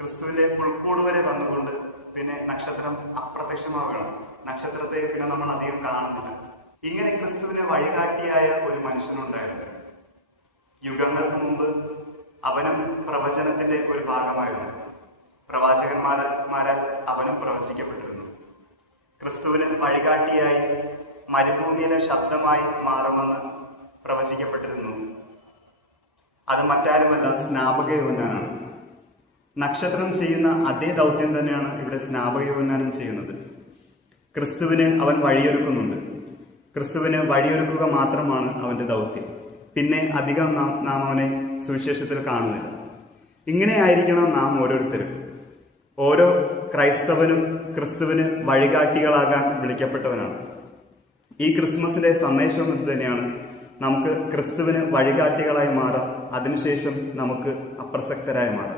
ക്രിസ്തുവിന്റെ പുൽക്കൂട് വരെ വന്നുകൊണ്ട് പിന്നെ നക്ഷത്രം അപ്രത്യക്ഷമാവുകയാണ്. നക്ഷത്രത്തെ പിന്നെ നമ്മൾ അധികം കാണുന്നില്ല. ഇങ്ങനെ ക്രിസ്തുവിനെ വഴികാട്ടിയായ ഒരു മനുഷ്യനുണ്ടായിരുന്നു. യുഗങ്ങൾക്ക് മുമ്പ് അവനും പ്രവചനത്തിന്റെ ഒരു ഭാഗമായിരുന്നു. പ്രവാചകന്മാരാൽ അവനും പ്രവചിക്കപ്പെട്ടിരുന്നു. ക്രിസ്തുവിന് വഴികാട്ടിയായി മരുഭൂമിയിലെ ശബ്ദമായി മാറുമെന്ന് പ്രവചിക്കപ്പെട്ടിരുന്നു. അത് മറ്റാരുമല്ല, സ്നാപക യോഹന്നാനാണ്. നക്ഷത്രം ചെയ്യുന്ന അതേ ദൗത്യം തന്നെയാണ് ഇവിടെ സ്നാപക യോഹന്നാനും ചെയ്യുന്നത്. ക്രിസ്തുവിന് അവൻ വഴിയൊരുക്കുന്നുണ്ട്. ക്രിസ്തുവിന് വഴിയൊരുക്കുക മാത്രമാണ് അവന്റെ ദൗത്യം. പിന്നെ അധികം നാം അവനെ സുവിശേഷത്തിൽ കാണുന്നില്ല. ഇങ്ങനെയായിരിക്കണം നാം ഓരോരുത്തരും. ഓരോ ക്രൈസ്തവനും ക്രിസ്തുവിന് വഴികാട്ടികളാകാൻ വിളിക്കപ്പെട്ടവനാണ്. ഈ ക്രിസ്മസിന്റെ സന്ദേശം ഇത് തന്നെയാണ്. നമുക്ക് ക്രിസ്തുവിന് വഴികാട്ടികളായി മാറാം. അതിനുശേഷം നമുക്ക് അപ്രസക്തരായി മാറാം.